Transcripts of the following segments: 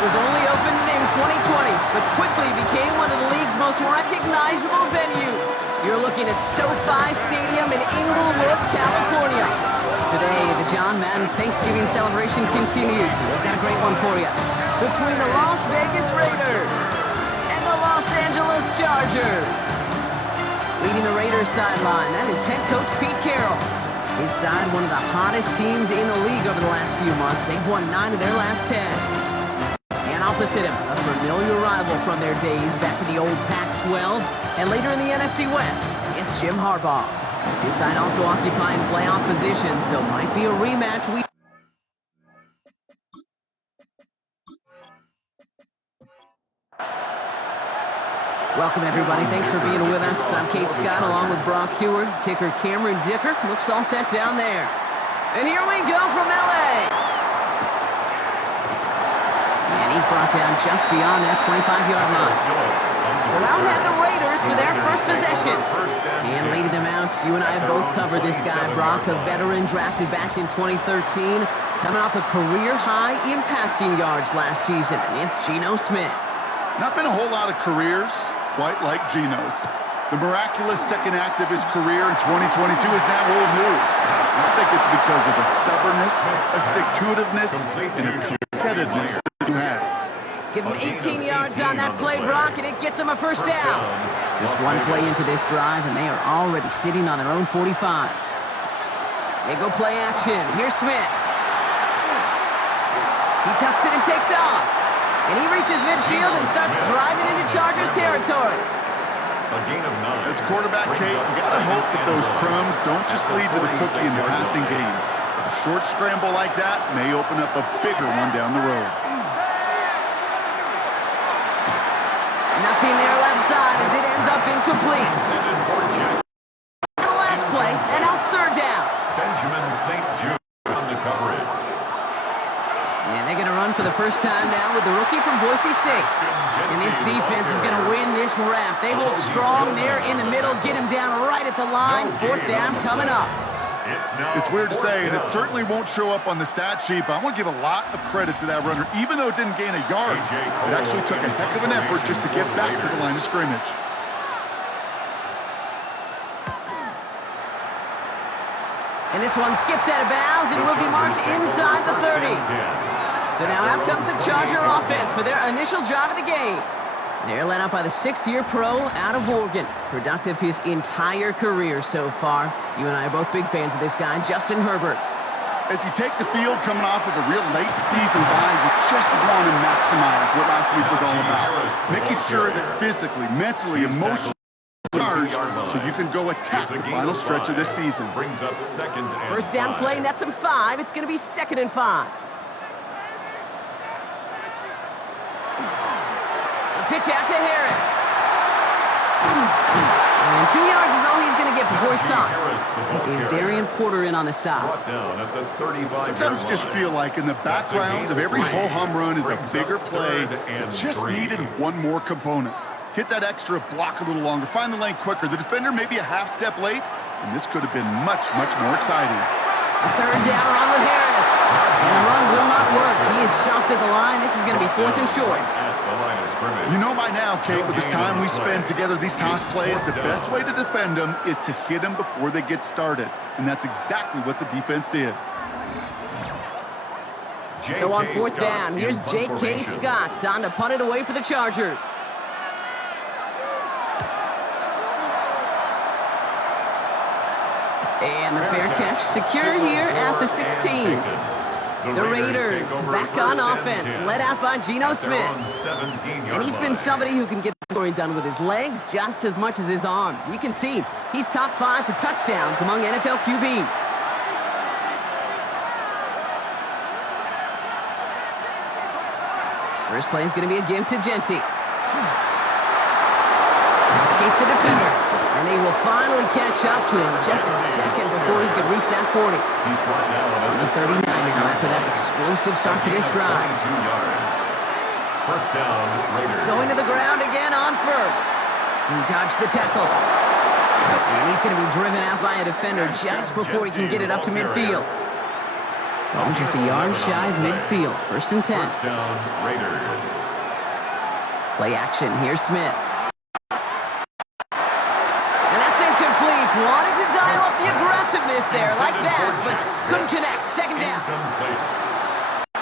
It was only opened in 2020, but quickly became one of the league's most recognizable venues. You're looking at SoFi Stadium in Inglewood, California. Today, the John Madden Thanksgiving celebration continues. We've got a great one for you. Between the Las Vegas Raiders and the Los Angeles Chargers. Leading the Raiders sideline, that is head coach Pete Carroll. His side, one of the hottest teams in the league over the last few months. They've won 9 of their last 10. And opposite him, a familiar rival from their days back in the old Pac-12 and later in the NFC West. It's Jim Harbaugh. His side also occupying playoff position, so might be a rematch. Welcome, everybody. Thanks for being with us. I'm Kate Scott, along with Brock Heward. Kicker Cameron Dicker looks all set down there. And here we go from L.A. And he's brought down just beyond that 25-yard line. So out had the Raiders for their first possession. And leading them out, you and I have both covered this guy, Brock, a veteran drafted back in 2013, coming off a career high in passing yards last season. It's Geno Smith. Not been a whole lot of careers quite like Geno's. The miraculous second act of his career in 2022 is now old news. And I think it's because of a stubbornness, a stick-to-itiveness, and a competitiveness that you have. Give him 18 yards on that play, Brock, and it gets him a first down. Just one play into this drive, and they are already sitting on their own 45. They go play action. Here's Smith. He tucks it and takes off. And he reaches midfield and starts driving into Chargers territory. As quarterback, Kate, you gotta hope that those crumbs don't just lead to the cookie in the passing game. A short scramble like that may open up a bigger one down the road. Nothing there left side as it ends up incomplete. The last play, and now it's third down. Benjamin St. Jude on the coverage. And they're going to run for the first time now with the rookie from Boise State. And this defense is going to win this rap. They hold strong there in the middle, get him down right at the line. Fourth down coming up. It's weird to say, and it certainly won't show up on the stat sheet, but I want to give a lot of credit to that runner. Even though it didn't gain a yard, it actually took a heck of an effort just to get back to the line of scrimmage. And this one skips out of bounds and will be marked inside the 30. So now out comes the Charger offense for their initial drive of the game. They're led out by the 6th-year pro out of Oregon. Productive his entire career so far. You and I are both big fans of this guy, Justin Herbert. As you take the field coming off of a real late season bye, you just want to maximize what last week was all about. Making sure that physically, mentally, emotionally, so you can go attack the final stretch of this season. Brings up second and First down play, nets him 5. It's going to be 2nd and 5. The pitch out to Harris. And 2 yards is all he's going to get before he's caught. Is Darian Porter in on the stop. Sometimes just feel like in the background of every ho-hum run is a bigger play that just needed one more component. Hit that extra block a little longer, find the lane quicker. The defender may be a half step late, and this could have been much, much more exciting. A third down run with Harris. And the run will not work. He is soft at the line. This is going to be 4th and short. You know by now, Kate, with this time we spend together, these toss plays, the best way to defend them is to hit them before they get started. And that's exactly what the defense did. So on 4th down, here's J.K. Scott on to punt it away for the Chargers. And the fair catch secure here at the 16. The Raiders back on offense, led out by Geno Smith. And he's been somebody who can get the scoring done with his legs just as much as his arm. You can see he's top 5 for touchdowns among NFL QBs. First play is going to be a give to Genty. Escapes the defender. And they will finally catch up to him just a second before he could reach that 40. On the 39 now after that explosive start to this drive. First down, Raiders. Going to the ground again on first. He dodged the tackle. And he's going to be driven out by a defender just before he can get it up to midfield. Ball just a yard shy of midfield. 1st and 10. First down, Raiders. Play action. Here's Smith. And that's incomplete. Wanted to dial up the aggressiveness there like that, but couldn't connect. 2nd down. Incomplete.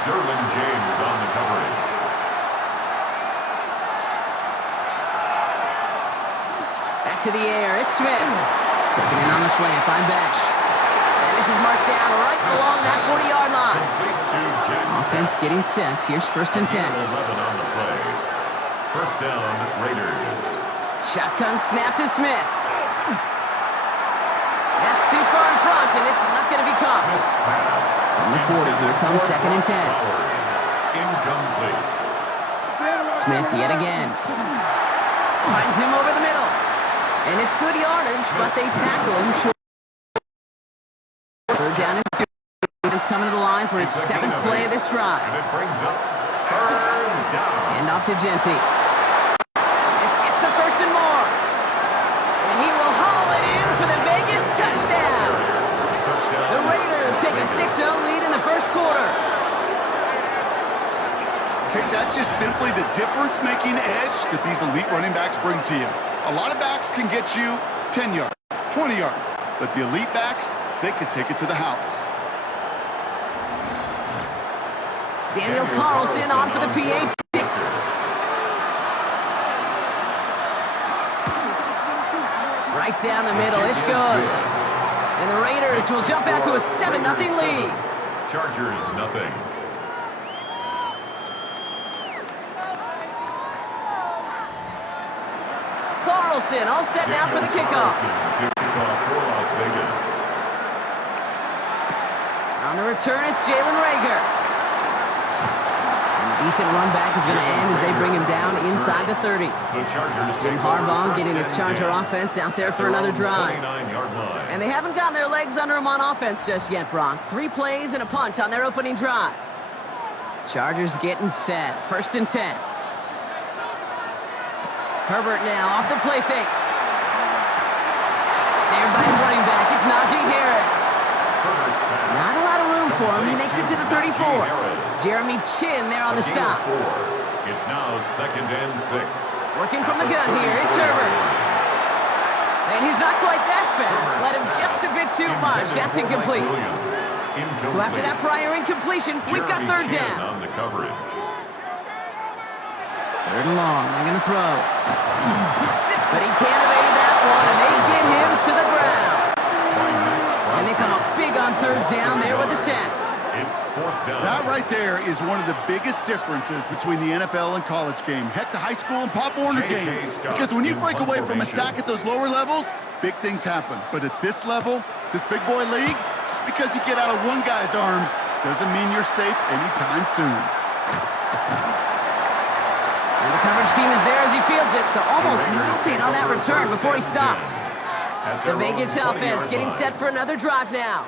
Derwin James on the coverage. Back to the air. It's Smith. Taking in on the slant by Besh. And this is marked down right along that 40-yard line. Complete to Jackson. Offense getting set. Here's 1st and 10. 11 on the play. First down, Raiders. Shotgun snap to Smith. That's too far in front, and it's not going to be caught. Smith's pass. From the 40, here comes 2nd and 10. Powers. Incomplete. Smith yet again. Finds him over the middle. And it's good yardage, but they tackle him short. 3rd down and 2. It's coming to the line for its 7th play of this drive. And it brings up 3rd down. And off to Genty. This gets the 1st and more. And he will haul it in for the Vegas touchdown. The Raiders take a 6-0 lead in the 1st quarter. Okay, that's just simply the difference-making edge that these elite running backs bring to you. A lot of backs can get you 10 yards, 20 yards, but the elite backs, they can take it to the house. Daniel Carlson on for the PAT. Right down the middle, it's good. And the Raiders will jump out to a 7-0 lead. Chargers, nothing. Carlson all set now for the kickoff. To kick off for Las Vegas. On the return, it's Jalen Reagor. And a decent run back is going to end as they bring him down inside the 30. The Chargers Jim take Harbaugh over getting his first and Charger 10. offense out there for another drive. 29-yard line. And they haven't gotten their legs under them on offense just yet, Brock. 3 plays and a punt on their opening drive. Chargers getting set. 1st and 10. Herbert now off the play fake. Snared by his running back. It's Najee Harris. Herbert's pass. Not a lot of room for him. He makes it to the 34. Jeremy Chin there on the stop. It's now 2nd and 6. Working from the gun here. It's Herbert. And he's not quite that fast. Let him just a bit too much. That's incomplete. So after that prior incompletion, we've got 3rd down. On the coverage. 3rd and long. They're going to throw. But he can't evade that one, and they get him to the ground. And they come up big on 3rd down there with the sack. It's 4th down. That right there is one of the biggest differences between the NFL and college game. Heck, the high school and Pop Warner J.K. game. Scott Because when you in break punt away from a formation. sack at those lower levels, big things happen. But at this level, this big boy league, just because you get out of one guy's arms doesn't mean you're safe anytime soon. And the coverage team is there as he fields it, so almost nothing on that return before he stopped. The Vegas offense getting set for another drive now.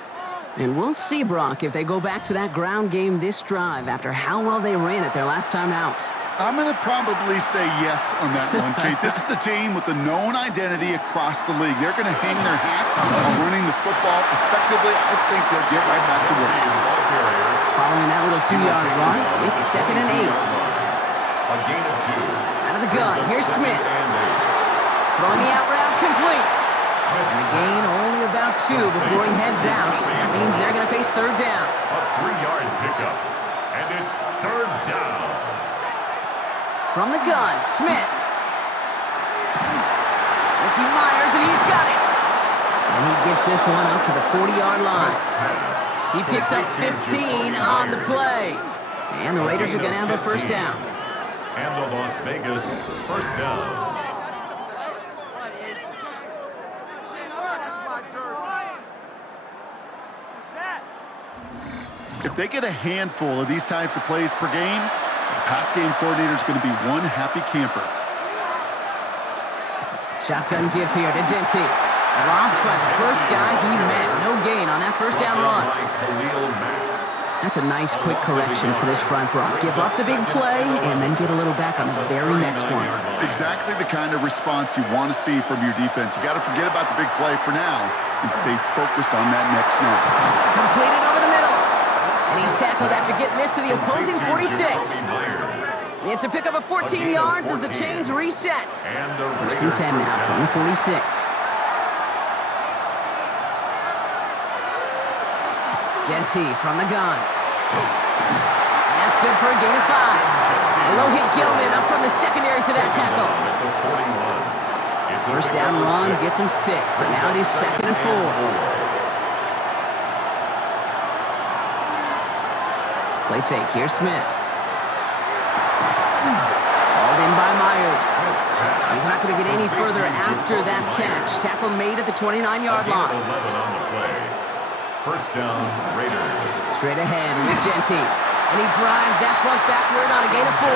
And we'll see, Brock, if they go back to that ground game this drive after how well they ran it their last time out. I'm going to probably say yes on that one, Kate. This is a team with a known identity across the league. They're going to hang their hat on running the football effectively. I think they'll get right back to work. Following that little 2-yard run, it's 2nd and 8. A gain of 2. Out of the gun, here's Smith. Throwing the out route complete. And a gain only about 2 before he heads out. That means they're going to face 3rd down. A 3-yard pickup. And it's 3rd down. From the gun, Smith. Ricky Myers, and he's got it. And he gets this one up to the 40-yard line. He picks up 15 on the play. And the Raiders are going to have a 1st down. And the Las Vegas 1st down. If they get a handful of these types of plays per game, the pass game coordinator is going to be one happy camper. Shotgun give here to Genty. Dropped by the first guy he met. No gain on that 1st down run. That's a nice quick correction for this front, Brock. Give up the big play and then get a little back on the very next one. Exactly the kind of response you want to see from your defense. You got to forget about the big play for now and stay focused on that next snap. Completed over the middle. And he's tackled after getting this to the opposing 46. It's a pickup of 14 yards as the chains reset. First and 10 now from the 46. Genty from the gun. And that's good for a gain of 5. A low hit Gilman up from the secondary for that tackle. First down run gets him 6, so now it is 2nd and 4. Play fake, here's Smith. Hauled in by Myers. He's not going to get any further after that catch. Tackle made at the 29-yard line. First down, Raiders. Straight ahead with Genty. And he drives that front backward on a gain of 4.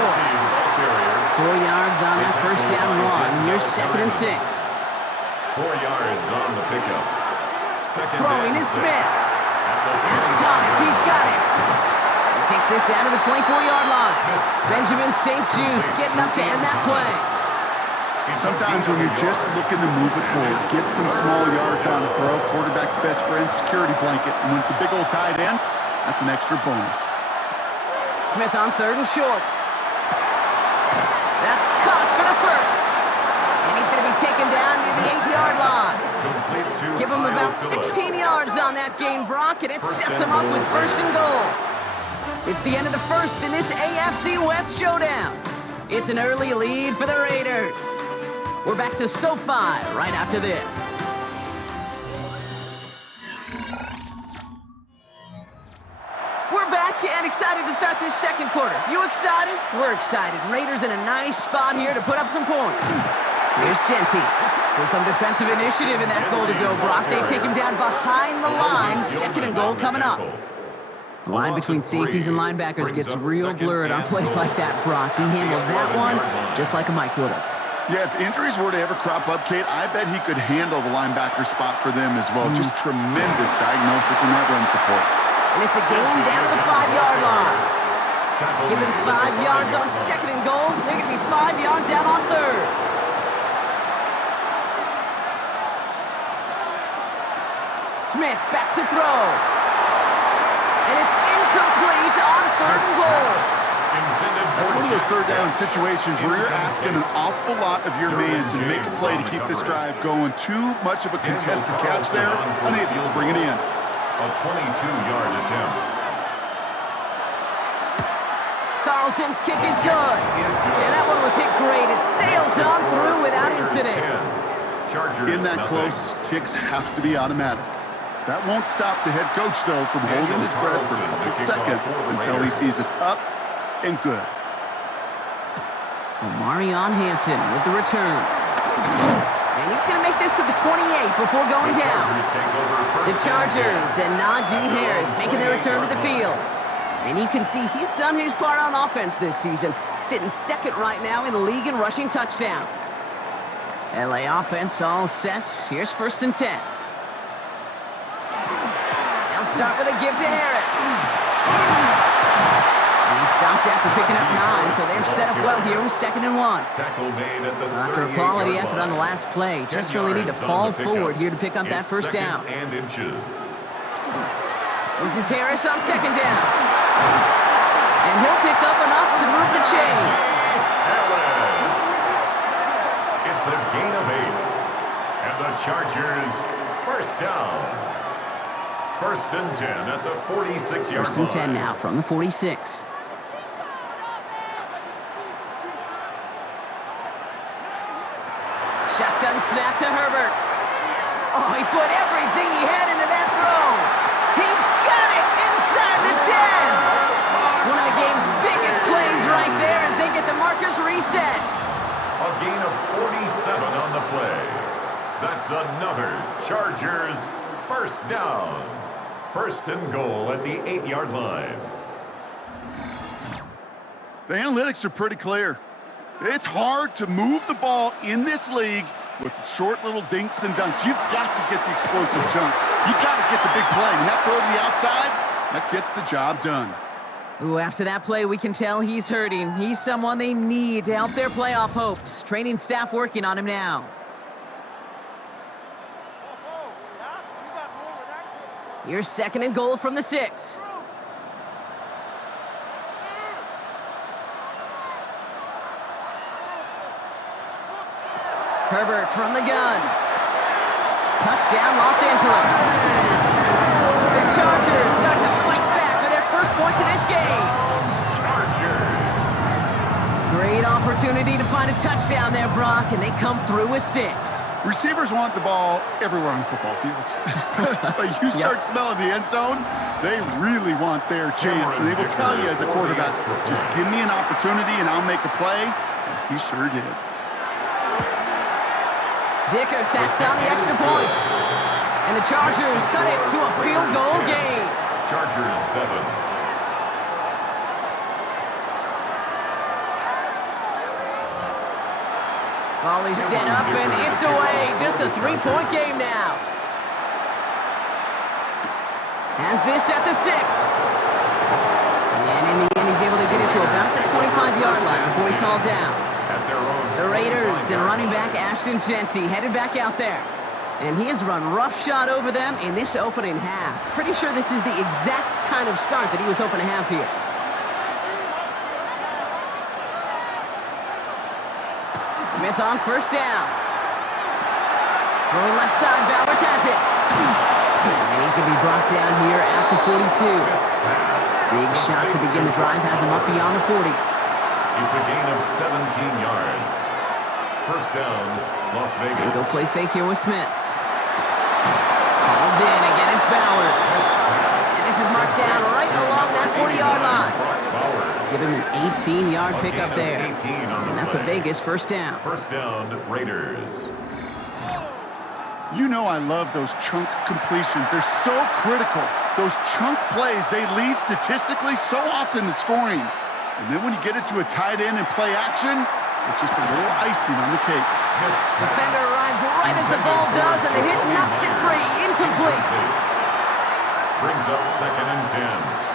4 yards on that first down run. Here's 2nd and 6. 4 yards on the pickup. Throwing is Smith. That's Thomas. He's got it. He takes this down to the 24-yard line. Benjamin St. Just getting up to end that play. Sometimes when you're just looking to move it forward, get some small yards on the throw, quarterback's best friend, security blanket. And when it's a big old tight end, that's an extra bonus. Smith on 3rd and short. That's caught for the first. And he's going to be taken down near the 8-yard line. Give him about 16 yards on that gain, Brock, and it sets him up with 1st and goal. It's the end of the first in this AFC West showdown. It's an early lead for the Raiders. We're back to SoFi right after this. We're back and excited to start this second quarter. You excited? We're excited. Raiders in a nice spot here to put up some points. Here's Genty. So some defensive initiative in that goal to go, Brock. They take him down behind the line. 2nd and goal coming up. The line between safeties and linebackers gets real blurred on plays like that, Brock. He handled that one just like a Mike would have. Yeah, if injuries were to ever crop up, Kate, I bet he could handle the linebacker spot for them as well. Just tremendous diagnosis in that run support. And it's a gain down to the 5-yard line. Given 5 yards on 2nd and goal, they're going to be 5 yards out on 3rd. Smith back to throw. And it's incomplete on 3rd and goal. That's one of those 3rd down situations where you're asking an awful lot of your man to make a play to keep this drive going. Too much of a contested catch there, unable to bring it in. A 22-yard attempt. Carlson's kick is good. And that one was hit great. It sails on through without incident. In that close, kicks have to be automatic. That won't stop the head coach, though, from holding his breath for a couple seconds until he sees it's up and good. Marion Hampton with the return. And he's going to make this to the 28 before going down. The Chargers and Najee Harris making their return to the field. And you can see he's done his part on offense this season, sitting 2nd right now in the league in rushing touchdowns. LA offense all set. Here's 1st and 10. They'll start with a give to Harris. He stopped after picking up 9, so they're set up well here with 2nd and 1. After a quality effort on the last play, just really need to fall forward here to pick up that first down. This is Harris on 2nd down. And he'll pick up enough to move the chains. It's a gain of 8. And the Chargers, first down. 1st and 10 at the 46-yard line. 1st and 10 now from the 46. Shotgun snap to Herbert. Oh, he put everything he had into that throw. He's got it inside the 10. One of the game's biggest plays right there as they get the markers reset. A gain of 47 on the play. That's another Chargers first down. 1st and goal at the 8-yard line. The analytics are pretty clear. It's hard to move the ball in this league with short little dinks and dunks. You've got to get the explosive jump. You've got to get the big play. And that throw to the outside, that gets the job done. Ooh, after that play, we can tell he's hurting. He's someone they need to help their playoff hopes. Training staff working on him now. Here's 2nd and goal from the 6. Herbert from the gun. Touchdown, Los Angeles. The Chargers start to fight back for their first points in this game. Great opportunity to find a touchdown there, Brock, and they come through with 6. Receivers want the ball everywhere on the football field. But you start smelling the end zone, they really want their chance. And they will tell you as a quarterback, just give me an opportunity and I'll make a play. And he sure did. Dicker tacks on the extra point. And the Chargers cut it to a field goal game. Chargers 7. Ball is set up and it's away. Just a 3-point game now. Has this at the 6. And in the end, he's able to get it to about the 25-yard line before he's hauled down. The Raiders and running back Ashton Jeanty headed back out there. And he has run roughshod over them in this opening half. Pretty sure this is the exact kind of start that he was hoping to have here. Smith on first down. Going left side, Bowers has it. And he's going to be brought down here at the 42. Big shot to begin the drive has him up beyond the 40. It's a gain of 17 yards. First down, Las Vegas. And go play fake here with Smith. Hauled in, again it's Bowers. And this is marked down right along that 40-yard line. Give him an 18-yard pickup there. And that's a Vegas first down. First down, Raiders. You know I love those chunk completions. They're so critical. Those chunk plays, they lead statistically so often to scoring. And then when you get it to a tight end and play action, it's just a little icing on the cake. Defender arrives right as the ball does, and the hit knocks it free. Incomplete. Brings up 2nd and 10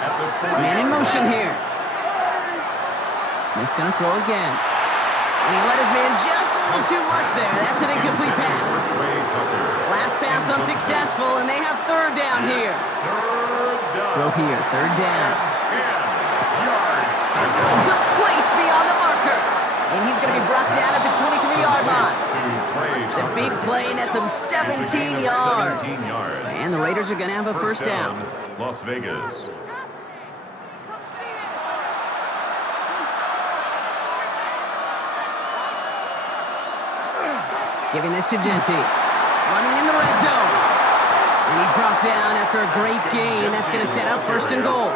at the 40. Man in motion here. Smith's going to throw again. And he let his man just a little too much there. That's an incomplete pass. Last pass unsuccessful, and they have 3rd down here. Throw here, 3rd down. 10 yards. Complete beyond the marker. And he's going to be brought down at the 23-yard line. The big play nets him 17 yards. And the Raiders are going to have a first down. Las Vegas. Giving this to Jeanty. Running in the red zone. And he's brought down after a great gain. That's going to set up 1st and goal.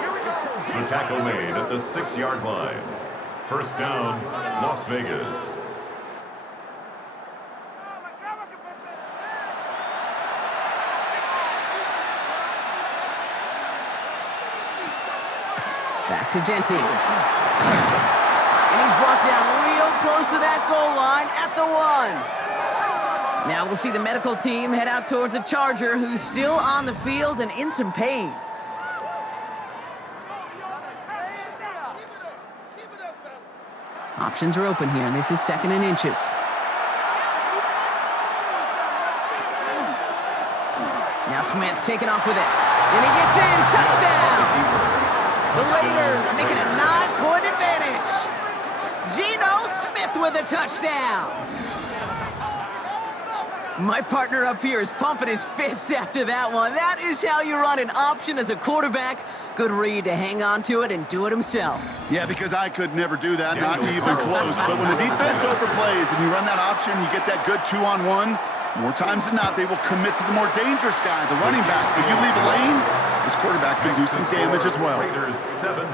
The tackle made at the 6-yard line. First down, Las Vegas. Back to Jeanty. And he's brought down real close to that goal line at the 1. Now we'll see the medical team head out towards a Charger who's still on the field and in some pain. Options are open here, and this is 2nd and inches. Now Smith taking off with it. And he gets in. Touchdown! The Raiders making a 9-point advantage. Geno Smith with a touchdown. My partner up here is pumping his fist after that one. That is how you run an option as a quarterback. Good read to hang on to it and do it himself. Yeah, because I could never do that, not even close. But when the defense overplays and you run that option, you get that good 2-on-1, more times than not, they will commit to the more dangerous guy, the running back. But you leave a lane, this quarterback can do some damage as well.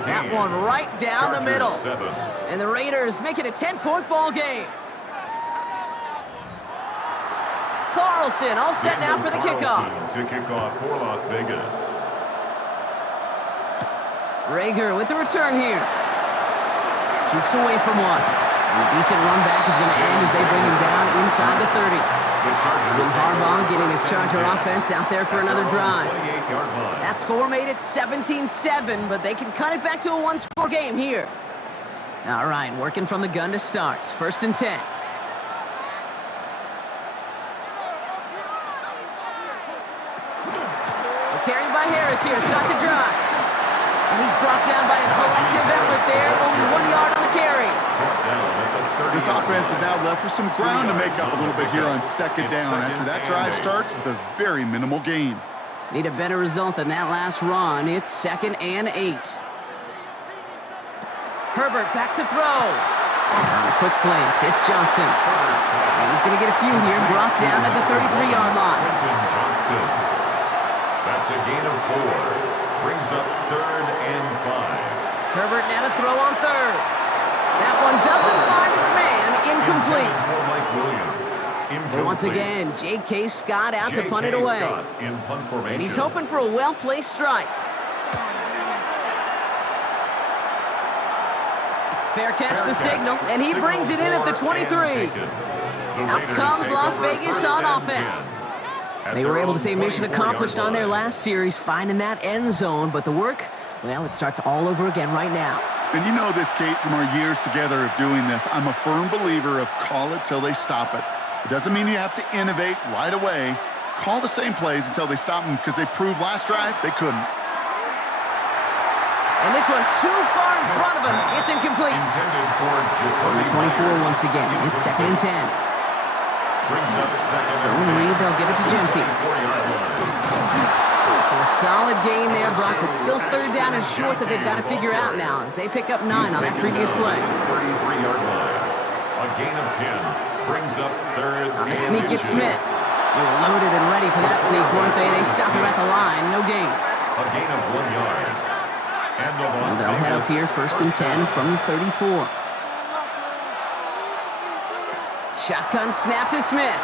That one right down the middle. 7. And the Raiders make it a 10-point ball game. Carlson all set now for the kickoff. To kick off for Las Vegas. Rager with the return here. Jukes away from one. And a decent run back is going to end as they bring him down inside the 30. Jim Harbaugh getting his Charger offense out there for another drive. That score made it 17-7, but they can cut it back to a 1-score game here. All right, working from the gun to start. 1st and 10. Carried by Harris here to start the drive. And he's brought down by a collective effort there. Only 1 yard on the carry. The This offense is now left with some ground to make up a little bit here on second down after that drive starts with a very minimal gain. Need a better result than that last run. It's 2nd and 8. Herbert back to throw. On a quick slant, it's Johnston. He's going to get a few here, brought down at the 33-yard line. Johnston. That's a gain of 4. Brings up 3rd and 5. Herbert now to throw on 3rd. That one doesn't find its man. Incomplete. So once again, J.K. Scott out to punt it away. And he's hoping for a well-placed strike. Fair catch the signal, and he brings it in at the 23. Out comes Las Vegas on offense. They were able to say mission accomplished on their last series, finding that end zone, but the work, well, it starts all over again right now. And you know this, Kate, from our years together of doing this. I'm a firm believer of call it till they stop it. It doesn't mean you have to innovate right away. Call the same plays until they stop them, because they proved last drive they couldn't. And this one too far in front of him. It's incomplete. On the 24 once again. It's 2nd and 10. So in read, they'll give it to Genty. So a solid gain there, Brock, but still 3rd down and short that they've got to figure out now as they pick up 9 on that previous play. 33-yard line. A gain of 10 brings up 3rd. On the sneak, it's Smith. They were loaded and ready for that sneak, weren't they? They stop him at the line. No gain. A gain of 1 yard. So they'll head up here 1st and 10 from the 34. Shotgun snap to Smith.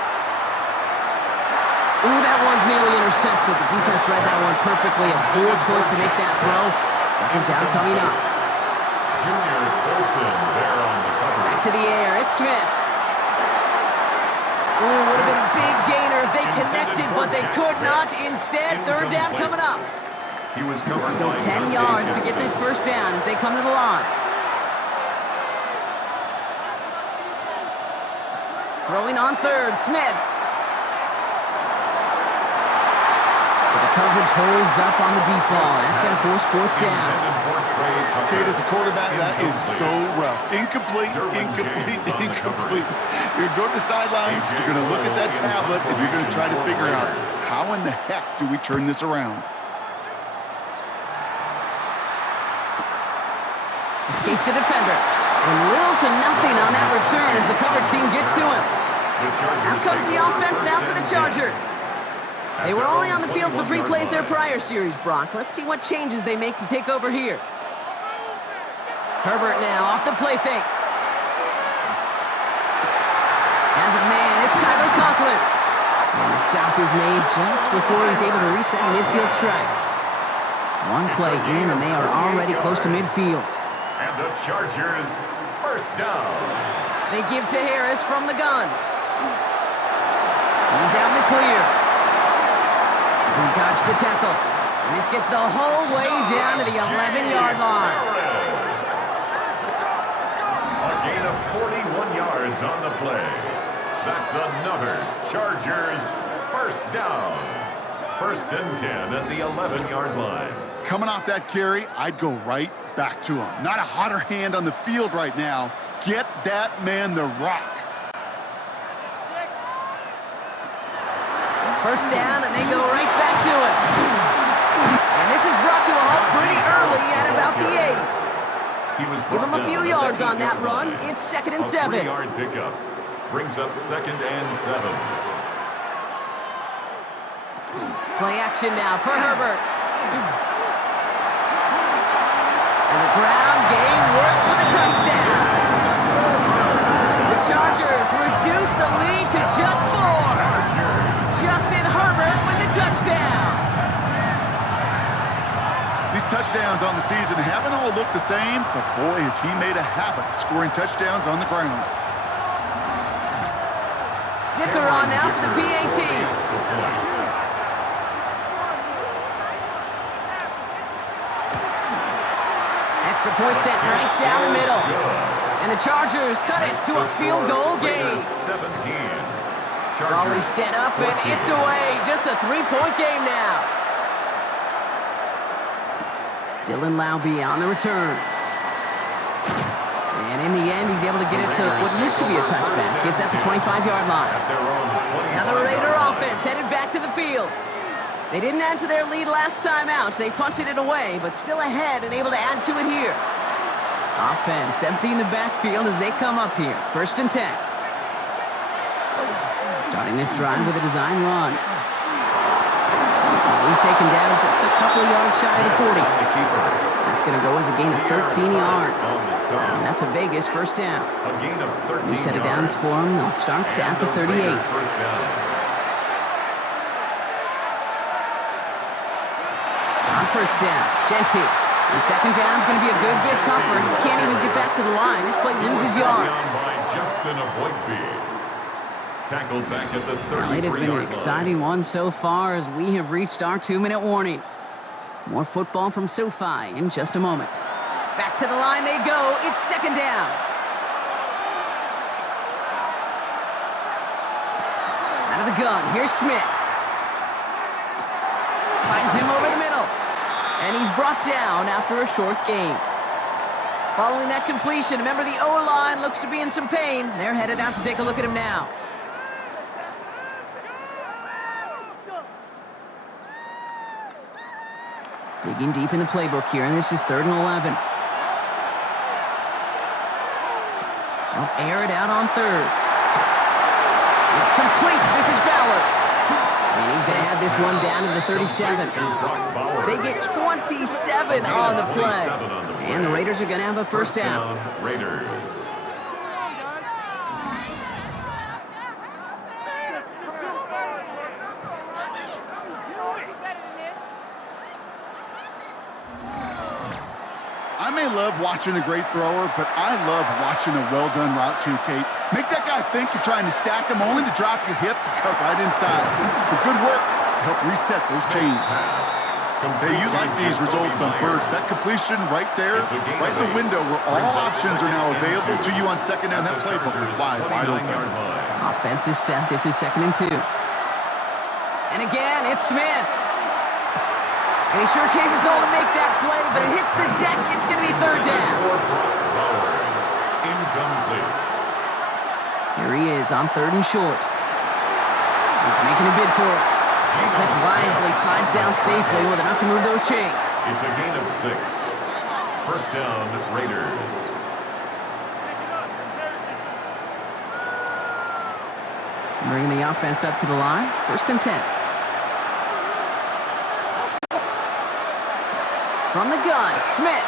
Ooh, that one's nearly intercepted. The defense read that one perfectly. A poor choice to make that throw. 2nd down coming up. Junior Colson there on the cover. Back to the air. It's Smith. Ooh, would have been a big gainer if they connected, but they could not. Instead, 3rd down coming up. So 10 yards to get this 1st down as they come to the line. Throwing on 3rd, Smith. So the coverage holds up on the deep ball. That's going to force 4th down. Kate, as a quarterback, that is so rough. Incomplete, incomplete, incomplete. You're going to the sidelines, you're going to look at that tablet, and you're going to try to figure out how in the heck do we turn this around. Escapes the defender. And little to nothing on that return as the coverage team gets to him. Out comes the offense now for the Chargers. They were only on the field for 3 plays their prior series, Brock. Let's see what changes they make to take over here. Herbert now off the play fake. As a man, it's Tyler Conklin. And the stop is made just before he's able to reach that midfield strike. 1 play in, and they are already close to midfield. And the Chargers, 1st down. They give to Harris from the gun. He's out in the clear. He dodged the tackle. And this gets the whole way down to the 11-yard line. A gain of 41 yards on the play. That's another Chargers 1st down. 1st and 10 at the 11-yard line. Coming off that carry, I'd go right back to him. Not a hotter hand on the field right now. Get that man the rock. 1st down, and they go right back to it. And this is brought to a halt pretty early at about the 8. Give him a few yards on that run. It's 2nd and 7. 3-yard pickup brings up 2nd and 7. Play action now for Herbert. And the ground game works for the touchdown. The Chargers reduce the lead to just 4. Justin Herbert with the touchdown. These touchdowns on the season haven't all looked the same, but boy, has he made a habit of scoring touchdowns on the ground. Dicker on now for the PAT. Extra point set right down the middle. And the Chargers cut it to a field goal game. 17. Volley set up, and it's away. Just a 3-point game now. Dylan Laube on the return. And in the end, he's able to get it to what used to be a touchback. It's at the 25-yard line. Now the Raider offense headed back to the field. They didn't add to their lead last time out, so they punted it away, but still ahead and able to add to it here. Offense emptying the backfield as they come up here. 1st and 10. Starting this drive with a design run. He's taken down just a couple of yards shy of the 40. That's going to go as a gain of 13 yards. And that's a Vegas 1st down. New set of downs for him. They'll start at the 38. On 1st down, Gentile. And 2nd down is going to be a good bit tougher. He can't even get back to the line. This play loses yards. Tackled back at the 33-yard line. It has been an exciting one so far as we have reached our 2-minute warning. More football from SoFi in just a moment. Back to the line they go. It's 2nd down. Out of the gun, here's Smith. Finds him over the middle. And he's brought down after a short gain. Following that completion, remember the O-line looks to be in some pain. They're headed out to take a look at him now. Digging deep in the playbook here, and this is 3rd and 11. They'll air it out on 3rd. It's complete. This is Bowers. And he's going to have this one down to the 37. They get 27 on the play. And the Raiders are going to have a 1st down. Raiders. I may love watching a great thrower, but I love watching a well-done route too, Kate. Make that guy think you're trying to stack him only to drop your hips and cut right inside. Some good work to help reset those chains. Hey, you like these results on 1st. That completion right there, right in the window where all options are now available to you on 2nd down. That playbook is wide open. Offense is set. This is 2nd and 2. And again, it's Smith. And he sure came his all to make that play, but it hits the deck. It's going to be 3rd down. Here he is on 3rd and short. He's making a bid for it. Smith wisely slides down safely with enough to move those chains. It's a gain of 6. 1st down, Raiders. Bringing the offense up to the line. 1st and 10. From the gun, Smith.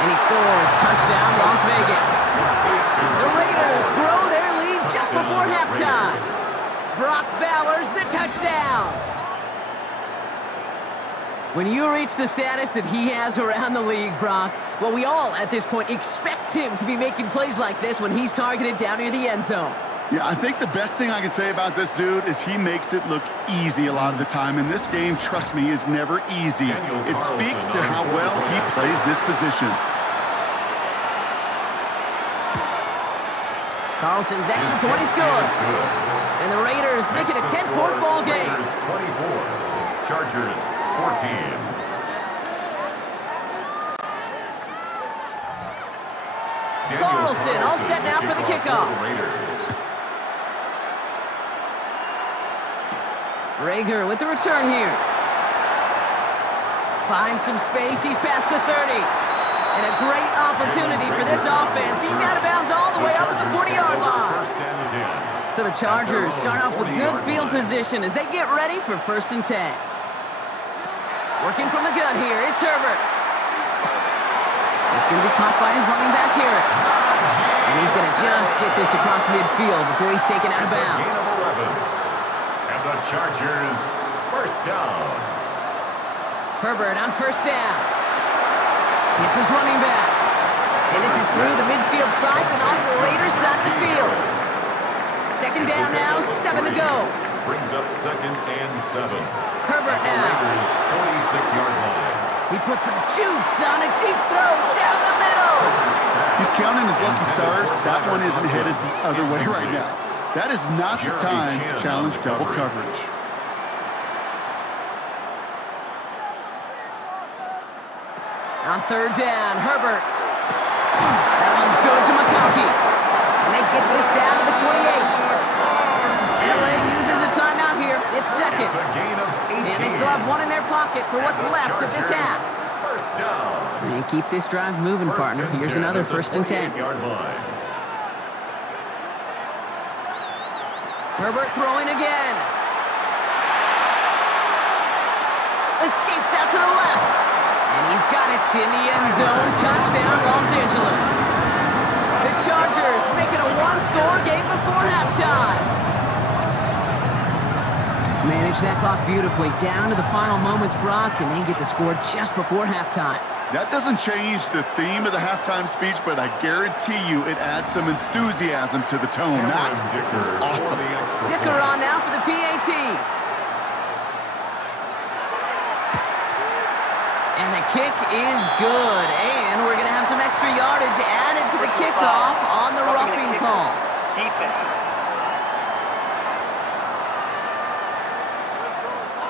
And he scores. Touchdown, Las Vegas. The Raiders grow their lead just before halftime. Brock Bowers, the touchdown. When you reach the status that he has around the league, Brock, well, we all at this point expect him to be making plays like this when he's targeted down near the end zone. Yeah, I think the best thing I can say about this dude is he makes it look easy a lot of the time. And this game, trust me, is never easy. It speaks to how well he plays this position. Carlson's extra point is good. And the Raiders make it a 10-point ball game. 24, Chargers 14. Carlson all set now for the kickoff. Rager with the return here. Finds some space. He's past the 30. And a great opportunity for this offense. He's out of bounds all the way up at the 40-yard line. So the Chargers start off with good field position as they get ready for 1st and 10. Working from the gun here. It's Herbert. He's going to be caught by his running back, Harris. And he's going to just get this across midfield before he's taken out of bounds. The Chargers 1st down. Herbert on 1st down. It's his running back. And this is through the midfield stripe and onto the Raiders side of the field. 2nd down now, 7 to go. Brings up 2nd and 7. Herbert now. Raiders 46-yard line. He puts some juice on a deep throw down the middle. He's counting his lucky stars. That one isn't headed the other way right now. That is not the time to challenge double coverage. On third down, Herbert. That one's good to McConkey. And they get this down to the 28. LA uses a timeout here. It's second. It's a gain of 18. And they still have one in their pocket for what's left of this half. First down. And keep this drive moving, partner. Here's another 1st and 10. Herbert throwing again. Escapes out to the left. And he's got it in the end zone. Touchdown, Los Angeles. The Chargers making a one-score game before halftime. Manage that clock beautifully. Down to the final moments, Brock, and they get the score just before halftime. That doesn't change the theme of the halftime speech, but I guarantee you it adds some enthusiasm to the tone. That was awesome. Dicker on now for the PAT. And the kick is good. And we're going to have some extra yardage added to the kickoff on the roughing call.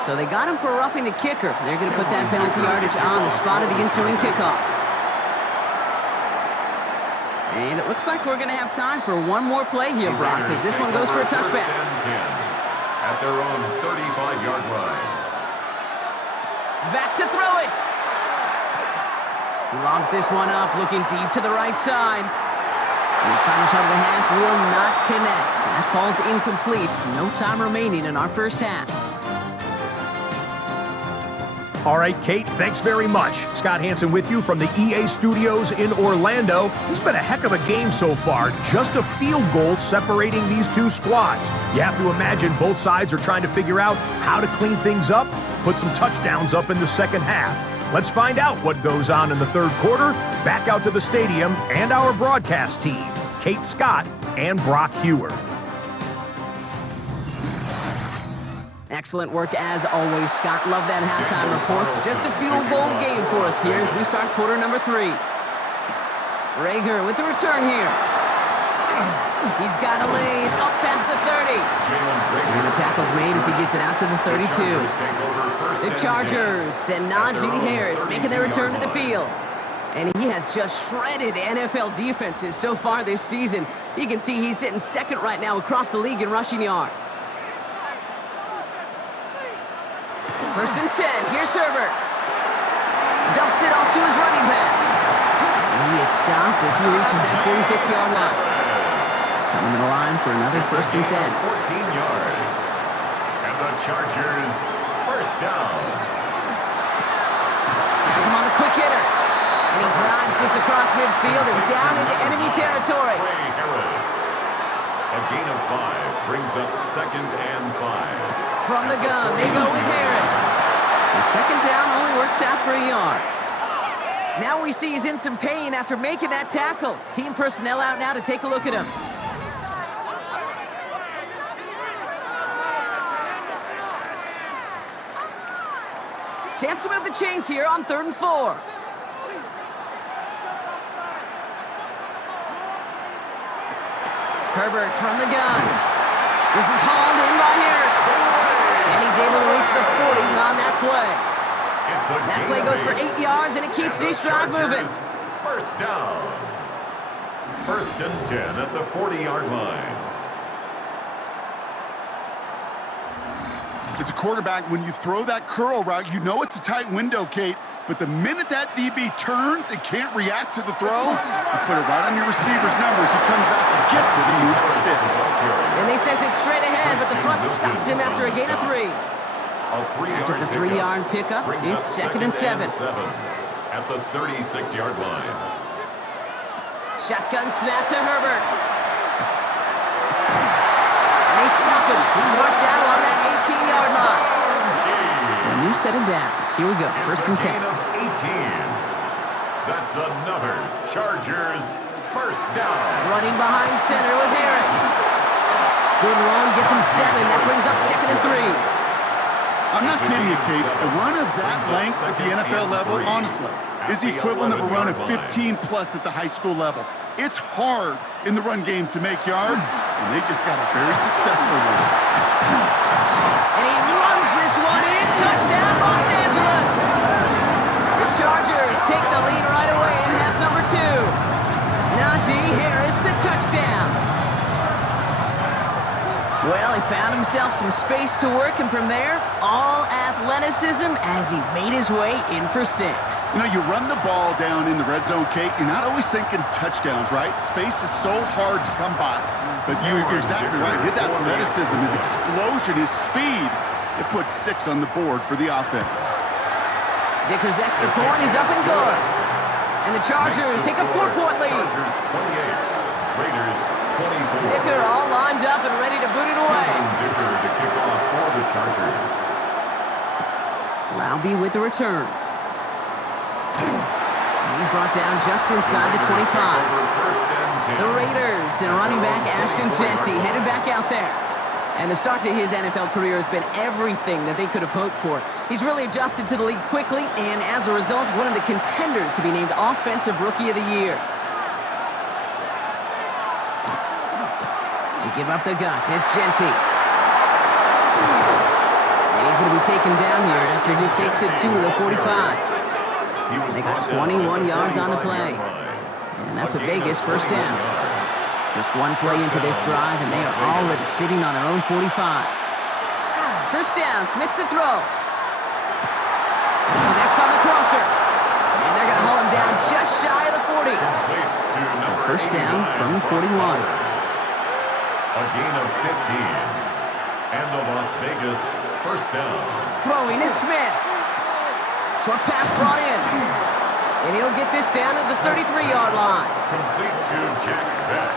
So they got him for roughing the kicker. They're going to put that penalty yardage on the spot of the ensuing kickoff. And it looks like we're going to have time for one more play here, Brock, because this one goes for a touchback. At their own 35-yard line. Back to throw it. He lobs this one up, looking deep to the right side. And his final shot of the half will not connect. That falls incomplete. No time remaining in our first half. All right, Kate, thanks very much. Scott Hansen with you from the EA Studios in Orlando. It's been a heck of a game so far. Just a field goal separating these two squads. You have to imagine both sides are trying to figure out how to clean things up, put some touchdowns up in the second half. Let's find out what goes on in the third quarter. Back out to the stadium and our broadcast team, Kate Scott and Brock Hewer. Excellent work as always, Scott. Love that halftime reports. Just a field goal game for us here as we start quarter number 3. Rager with the return here. He's got a lane up past the 30. And the tackle's made as he gets it out to the 32. The Chargers and Najee Harris making their return to the field. And he has just shredded NFL defenses so far this season. You can see he's sitting second right now across the league in rushing yards. 1st and 10. Here's Herbert. Dumps it off to his running back. And he is stopped as he reaches that 46-yard line. Coming to the line for another 1st and 10. 14 yards. And the Chargers first down. Has him on the quick hitter. And he drives this across midfield and down into enemy territory. A gain of 5 brings up 2nd and 5. From the gun, they go with Harris. And 2nd down only works out for a yard. Now we see he's in some pain after making that tackle. Team personnel out now to take a look at him. Chance to move the chains here on 3rd and 4. Herbert from the gun. This is hauled in by Harris. And he's able to reach the 40 on that play. That play goes for 8 yards, and it keeps this drive moving. First down. 1st and 10 at the 40-yard line. As a quarterback, when you throw that curl route, you know it's a tight window, Kate. But the minute that DB turns and can't react to the throw, you put it right on your receiver's numbers. He comes back and gets it and moves the sticks. And they sent it straight ahead, but the front stops him after a gain of 3. After the 3-yard pickup, it's 2nd and 7. At the 36-yard line. Shotgun snap to Herbert. And they stop him. He's marked down on that 18-yard line. So a new set of downs. Here we go, 1st and 10. 18. That's another Chargers first down. Running behind center with Harris. Good run, gets him 7. That brings up 2nd and 3. I'm not kidding you, Kate. A run of that length at the NFL level, honestly, is the equivalent of a run of 15-plus at the high school level. It's hard in the run game to make yards, and they just got a very successful one. And he runs this one in. Touchdown, Los Angeles! The Chargers take the lead Well, he found himself some space to work, and from there, all athleticism as he made his way in for 6. You know, you run the ball down in the red zone, Kate, you're not always thinking touchdowns, right? Space is so hard to come by. But you're exactly right. His athleticism, his explosion, his speed, it puts 6 on the board for the offense. Dicker's extra point is up and good. And the Chargers take a 4-point lead. Chargers 28, Raiders 24. Dicker all lined up and ready to boot it away. Dicker to kick off for the Chargers. Loudby with the return. And he's brought down just inside the 25. The Raiders and running back Ashton Jeanty headed back out there. And the start to his NFL career has been everything that they could have hoped for. He's really adjusted to the league quickly, and as a result, one of the contenders to be named Offensive Rookie of the Year. They give up the guts. It's Jeanty. And he's going to be taken down here after he takes it to the 45. They got 21 yards on the play. And that's a Vegas first down. Just one play into this drive, and they are already sitting on their own 45. First down, Smith to throw. Next on the crosser. And they're going to haul him down just shy of the 40. So first down from the 41. A gain of 15. And the Las Vegas first down. Throwing is Smith. Short pass brought in. And he'll get this down at the 33-yard line. Complete to Jack Beck.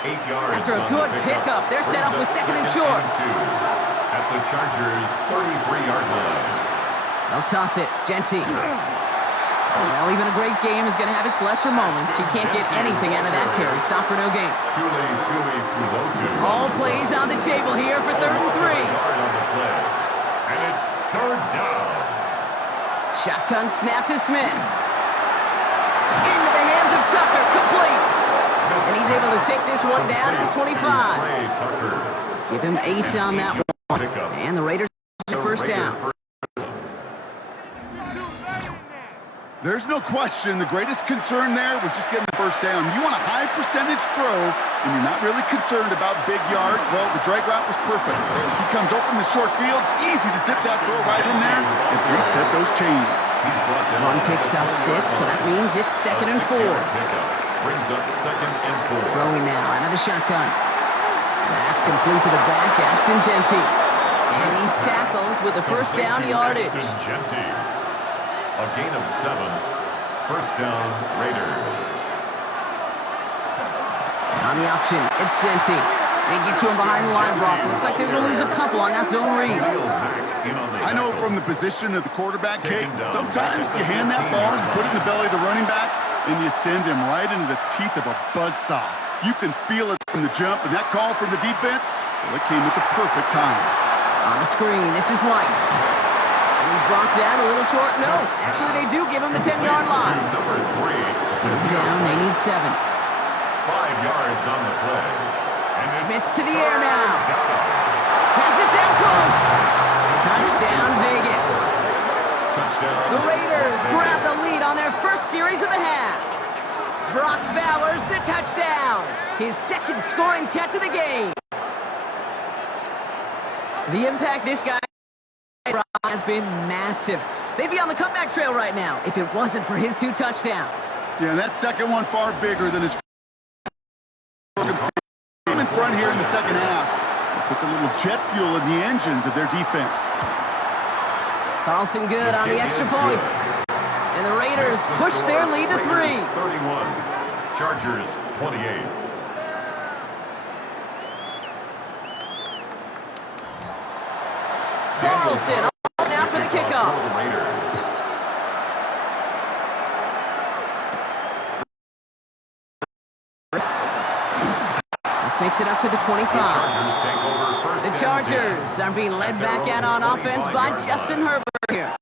8 yards. After a good pickup, they're set up with second and short. At the Chargers' 33-yard line. They'll toss it. Jeanty. Well, even a great game is going to have its lesser moments. You can't get anything out of that carry. Stop for no gain. All plays on the table here for 3rd and 3. And it's 3rd down. Shotgun snap to Smith. Into the hands of Tucker. Complete. And he's able to take this one down to the 25. Give him 8 on that one. And the Raiders first down. There's no question the greatest concern there was just getting the first down. You want a high percentage throw, and you're not really concerned about big yards. Well, the drag route was perfect. He comes open the short field. It's easy to zip that throw right in there and reset those chains. One picks up 6, so that means it's 2nd and 4. Brings up 2nd and 4. Throwing now, another shotgun. That's complete to the back, Ashton Jeanty. And he's tackled with the first down yardage. A gain of 7. First down, Raiders. On the option, it's Jeanty. They get to him behind the line block. Looks like they're going to lose a couple on that zone read. I know from the position of the quarterback, Kate, sometimes you hand that ball, you put it in the belly of the running back, and you send him right into the teeth of a buzzsaw. You can feel it from the jump, and that call from the defense, well, it came at the perfect time. On the screen, this is White. And he's brought down a little short. No, actually they do give him the 10-yard line. Number 3. Third down, they need 7. 5 yards on the play. And Smith to the air now. Has it down close. Touchdown, Vegas. Touchdown. The Raiders grab the lead on their first series of the half. Brock Bowers the touchdown. His 2nd scoring catch of the game. The impact this guy has been massive. They'd be on the comeback trail right now if it wasn't for his 2 touchdowns. Yeah, and that second one far bigger than his in front here in the second half. It puts a little jet fuel in the engines of their defense. Carlson good on the extra point. And the Raiders push their lead to 3. 31. Chargers 28. Carlson now for the kickoff. This makes it up to the 25. The Chargers are being led back out on offense by Justin Herbert here.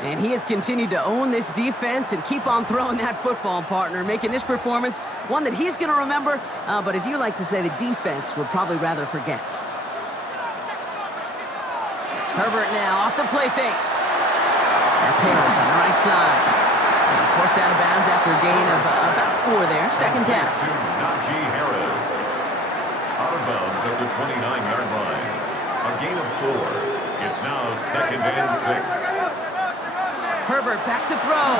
And he has continued to own this defense and keep on throwing that football, partner, making this performance one that he's going to remember, but as you like to say, the defense would probably rather forget. Herbert now off the play fake. That's Harris on the right side. And he's forced out of bounds after a gain of about 4 there. 2nd down. Najee Harris. Out of bounds at the 29-yard line. A gain of 4. It's now 2nd and 6. Herbert back to throw.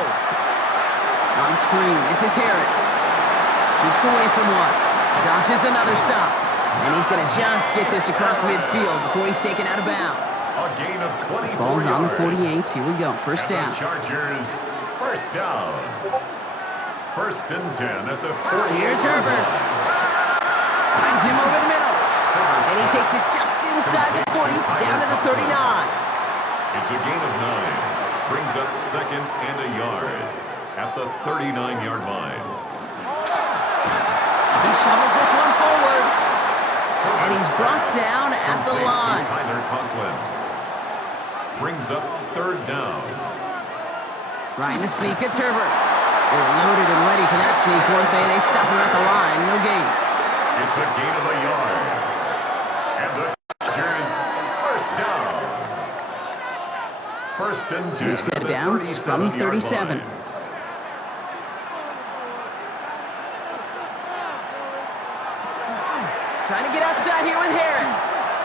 On the screen, this is Harris. Shoots away from one. Dodges another stop. And he's going to just get this across midfield before he's taken out of bounds. A gain of 24 Ball's on the 48. yards. Here we go. First down. And the Chargers, first down. 1st and 10 at the 48. Here's Herbert. Finds him over the middle. And he takes it just inside the 40, down to the 39. It's a gain of 9. Brings up 2nd and a yard at the 39-yard line. He shovels this one forward. And he's brought down at the line. Tyler Conklin. Brings up 3rd down. Trying to sneak, it's Herbert. They were loaded and ready for that sneak, weren't they? They stop him at the line, no gain. It's a gain of a yard. And the Chargers, first down. 1st and 10. New set of downs from 37. Trying to get outside here with Harris.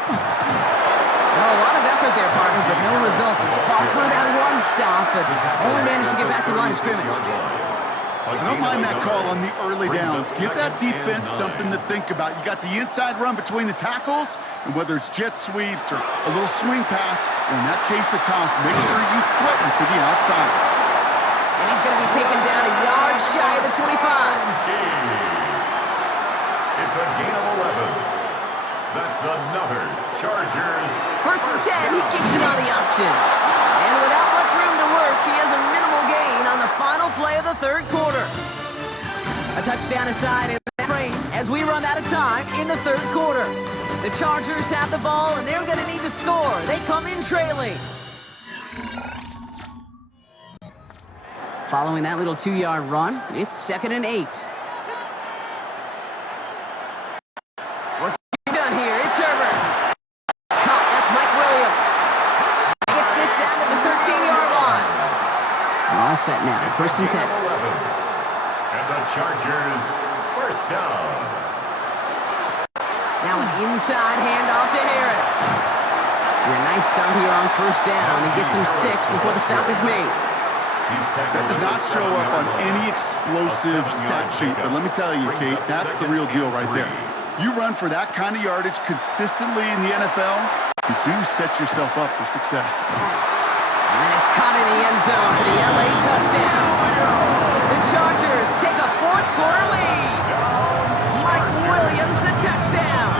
Well, a lot of effort there, partner, but no results. He fought through that one stop, but only managed to get back to the line of scrimmage. I don't mind that call on the early downs. Give that defense something to think about. You got the inside run between the tackles, and whether it's jet sweeps or a little swing pass, or in that case a toss, make sure you threaten to the outside. And he's going to be taken down a yard shy of the 25. It's a gain of 11. That's another Chargers. 1st and 10, he keeps it on the option. And without much room to work, he has a minimal gain on the final play of the 3rd quarter. A touchdown aside in that frame as we run out of time in the 3rd quarter. The Chargers have the ball, and they're going to need to score. They come in trailing. Following that little 2-yard run, it's 2nd and 8. Working done here, it's Herbert. Caught, that's Mike Williams. Gets this down to the 13-yard line. All set now, 1st and 10. And the Chargers, first down. Now an inside handoff to Harris. And a nice start here on 1st down. He gets him 6 before the stop is made. That does not show up on any explosive stat sheet, but let me tell you, Kate, that's the real deal right there. You run for that kind of yardage consistently in the NFL, you do set yourself up for success. And then it's caught in the end zone for the LA touchdown. The Chargers take a 4th quarter lead. Mike Williams, the touchdown.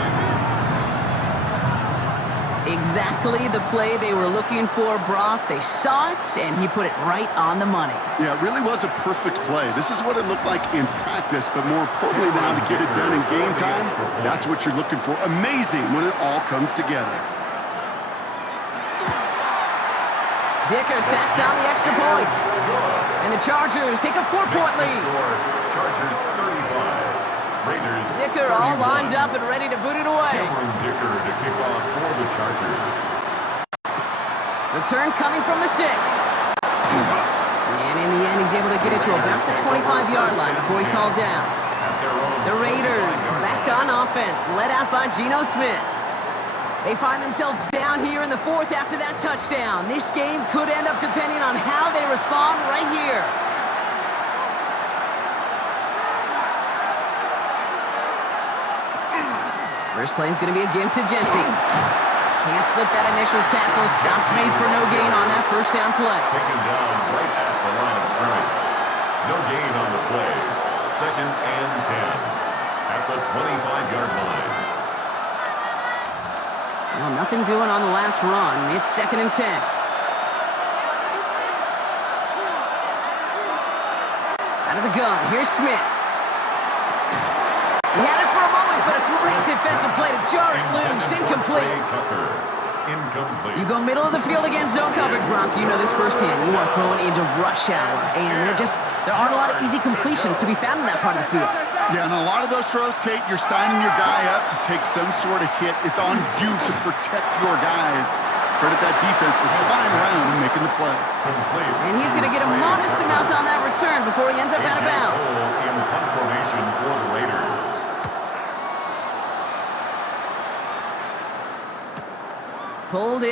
Exactly the play they were looking for, Brock. They saw it, and he put it right on the money. Yeah, it really was a perfect play. This is what it looked like in practice, but more importantly now to get it done in game time, that's what you're looking for. Amazing when it all comes together. Dicker tacks on the extra point. And the Chargers take a 4-point lead. Chargers 35. Raiders. Dicker all lined up and ready to boot it away. Cameron Dicker to kick off for the Chargers. Return coming from the 6. And in the end, he's able to get it to about the 25-yard line before he's hauled down. The Raiders back on offense, led out by Geno Smith. They find themselves down here in the 4th after that touchdown. This game could end up depending on how they respond right here. First play is going to be a give to Jency. Can't slip that initial tackle. Stops made for no gain on that 1st down play. Taken down right at the line of scrimmage. No gain on the play. 2nd and 10 at the 25-yard line. Well, nothing doing on the last run. It's 2nd and 10. Out of the gun, here's Smith. He had it for a moment, but a great defensive play to jar it loose. Incomplete. You go middle of the field against zone coverage, Bronk. You know this firsthand. You are throwing into rush hour, and there aren't a lot of easy completions to be found in that part of the field. Yeah, and a lot of those throws, Kate, you're signing your guy up to take some sort of hit. It's on you to protect your guys. Credit that defense for flying around and making the play. And he's going to get a modest amount on that return before he ends up out of bounds. In confirmation for the Raiders.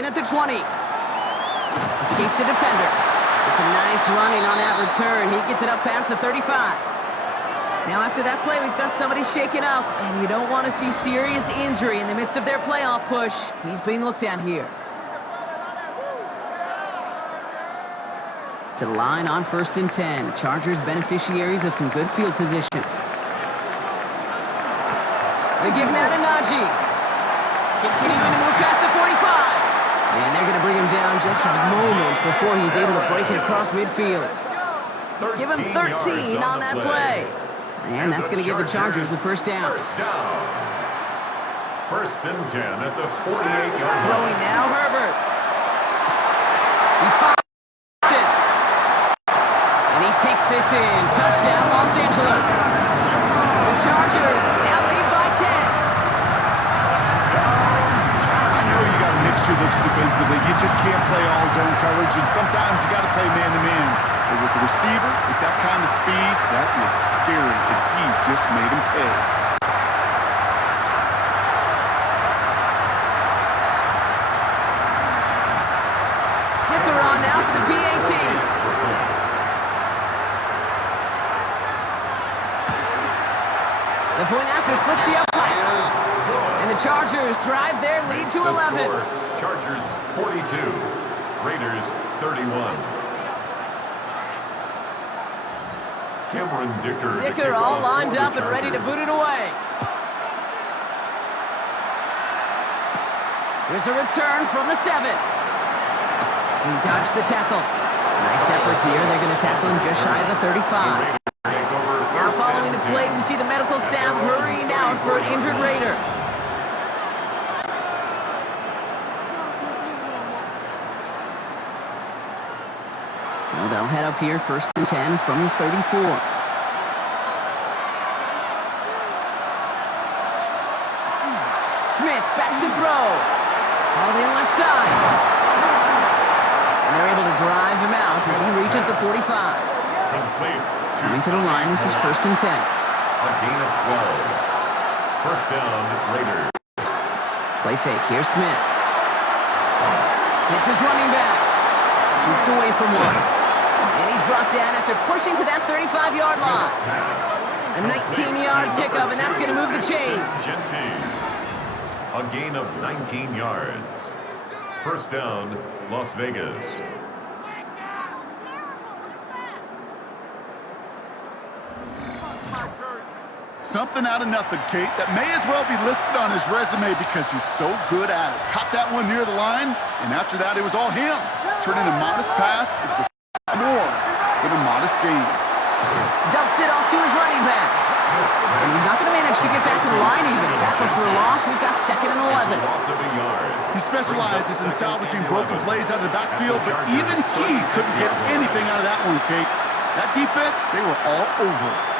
at the 20. Escapes a defender. It's a nice running on that return. He gets it up past the 35. Now after that play, we've got somebody shaken up, and you don't want to see serious injury in the midst of their playoff push. He's being looked at here. To the line on 1st and 10. Chargers beneficiaries of some good field position. They give now to Najee. Continuing to move past the 45. And they're going to bring him down just a moment before he's able to break it across midfield. Give him 13 on that play. And that's going to give the Chargers the first down. First and 10 at the 48-yard line. Throwing now, Herbert. He fired it. And he takes this in. Touchdown, Los Angeles. The Chargers now lead by 10. I know you got a mixture looks defensively. You just can't play all zone coverage, and sometimes you got to play man-to-man. But with the receiver, with that kind of speed, that is scary, and he just made him pay. Dicker on now for the PAT. The point after splits the uprights. And the Chargers drive their lead to 11. Chargers 42, Raiders 31. Cameron Dicker all lined up and ready to boot it away. There's a return from the 7. He dodged the tackle. Nice effort here. They're going to tackle him just shy of the 35. Now following the play, we see the medical staff hurrying out for an injured Raider. So they'll head up here, 1st and 10 from the 34. Smith back to throw. All in left side. And they're able to drive him out as he reaches the 45. Coming to the line, this is 1st and 10. A gain of 12. First down, Raiders. Play fake, here's Smith. Hits his running back. Jukes away from one. And he's brought down after pushing to that 35-yard line. A 19-yard pickup, and that's going to move the chains. A gain of 19 yards. First down, Las Vegas. Something out of nothing, Kate, that may as well be listed on his resume because he's so good at it. Caught that one near the line, and after that, it was all him. Turning a modest pass into more than a modest gain. Dumps it off to his running back. And he's not going to manage to get back to the line even. Tackled for a loss. We've got 2nd and 11. He specializes in salvaging broken plays out of the backfield, but even he couldn't get anything out of that one, Kate. That defense, they were all over it.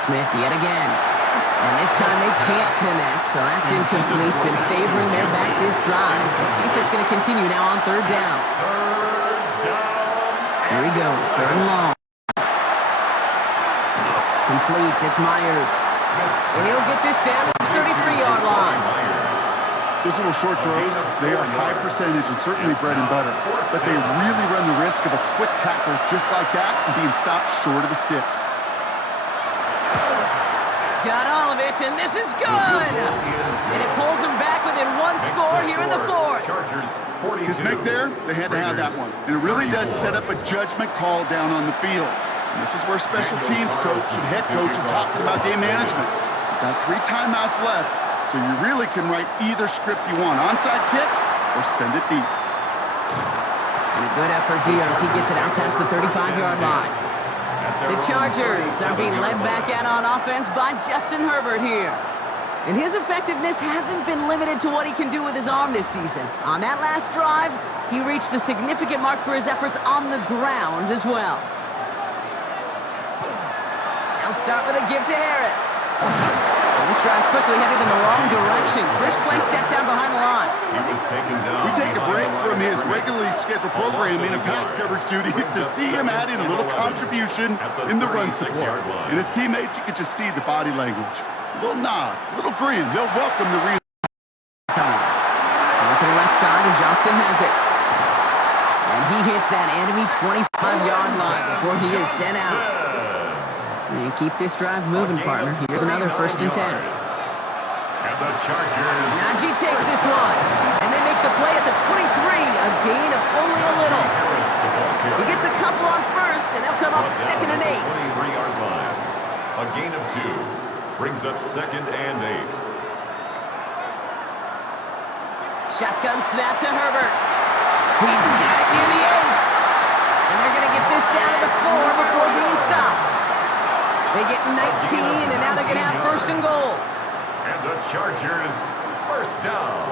Smith yet again. And this time they can't connect, so that's incomplete. Been favoring their back this drive. Let's see if it's going to continue now on 3rd down. Here he goes, 3rd and long. Complete, it's Myers. And he'll get this down to the 33-yard line. Those little short throws, they are high percentage and certainly bread and butter. But they really run the risk of a quick tackle just like that and being stopped short of the sticks. Got all of it, and this is good! And it pulls him back within one score here in the 4th. His make there, they had to have that one. And it really does set up a judgment call down on the field. And this is where special teams coach and head coach are talking about game management. You've got 3 timeouts left, so you really can write either script you want. Onside kick or send it deep. And a good effort here as he gets it out past the 35-yard line. The Chargers are being led back out on offense by Justin Herbert here. And his effectiveness hasn't been limited to what he can do with his arm this season. On that last drive, he reached a significant mark for his efforts on the ground as well. They'll start with a give to Harris. And This drive's quickly headed in the wrong direction. First play set down behind the line. He was taken down. We take a break from his regularly scheduled programming and pass coverage duties to see him add in a little contribution in the run support. And his teammates, you can just see the body language. A little nod, a little grin. They'll welcome the real. To the left side, and Johnston has it. And he hits that enemy 25-yard line before he is sent out. And keep this drive moving, partner. Here's another 1st and 10. And the Chargers. Najee takes this one. And they make the play at the 23, a gain of only a little. He gets a couple on first, and they'll come up 2nd and 8. 23-yard line. A gain of 2 brings up 2nd and 8. Shotgun snap to Herbert. He's got it near the 8. And they're going to get this down to the 4 before being stopped. They get 19, and now they're going to have 1st and goal. And the Chargers, 1st down.